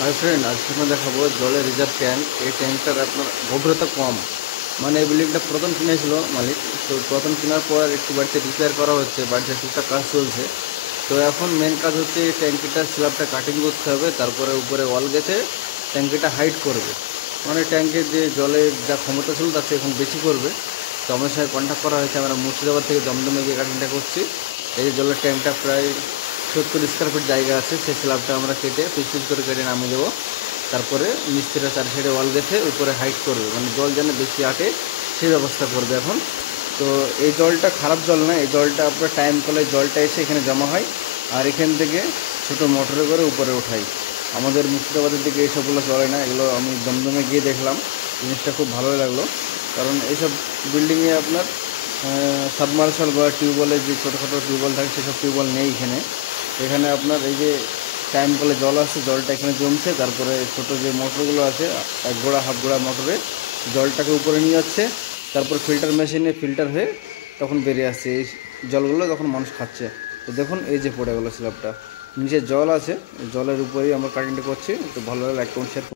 Hi friend, আজকে আমরা দেখাবো জলের রিজার্ভ ট্যাঙ্ক। এই ট্যাঙ্কটার আপনার গভীরতা কম। মানে এই বিল্ডিংটা প্রথম কিনেছিল মালিক। তো প্রথম কেনার পর একটু বাড়িতে রিপেয়ার করা হচ্ছে, বাড়িতে টুকটাক কাজ চলছে। তো এখন মেন কাজ হচ্ছে এই ট্যাঙ্কিটার স্ল্যাবটা কাটিং করতে হবে, তারপরে উপরে ওয়াল গেঁথে ট্যাঙ্কিটা হাইট করবে। মানে ট্যাঙ্কের যে জলের যা ক্ষমতা ছিল তার থেকে এখন বেশি করবে। তো আমাদের সঙ্গে কন্ট্যাক্ট করা হয়েছে, আমরা মুর্শিদাবাদ থেকে দমদমে গিয়ে কাটিংটা করছি। এই যে জলের ট্যাঙ্কটা প্রায় 70 স্কোয়ার ফিট জায়গা আছে, সেই স্ল্যাবটা আমরা কেটে পিস পিস করে কেটে নামিয়ে দেবো। তারপরে মিস্ত্রিরা 4 সাইডে ওয়াল গেঁথে উপরে হাইট করবে, মানে জল যেন বেশি আটে সেই ব্যবস্থা করবে এখন। তো এই জলটা খারাপ জল না, এই জলটা আপনার টাইম কলে জলটা এসে এখানে জমা হয়, আর এখান থেকে ছোটো মোটরে করে উপরে ওঠাই। আমাদের মুর্শিদাবাদের দিকে এইসবগুলো চলে না, এগুলো আমি দমদমে গিয়ে দেখলাম, জিনিসটা খুব ভালোই লাগলো। কারণ এইসব বিল্ডিংয়ে আপনার সাবমার্শাল বা টিউবওয়েলের যে ছোটো ছোটো টিউবওয়েল থাকে সেসব টিউবওয়েল নেই এখানে। এখানে আপনার এই যে টাইম কলে জল আসছে, জলটা এখানে জমছে, তারপরে ছোটো যে মোটরগুলো আছে এক গোড়া হাফ গোড়া মোটরে জলটাকে উপরে নিয়ে যাচ্ছে, তারপর ফিল্টার মেশিনে ফিল্টার হয়ে তখন বেরিয়ে আসছে এই জলগুলো, তখন মানুষ খাচ্ছে। তো দেখুন এই যে পড়ে গেলো স্ল্যাবটা, নিচে জল আছে, জলের উপরেই আমরা কাটিংটা করছি। তো ভালো লাগলে লাইক করুন, শেয়ার করুন।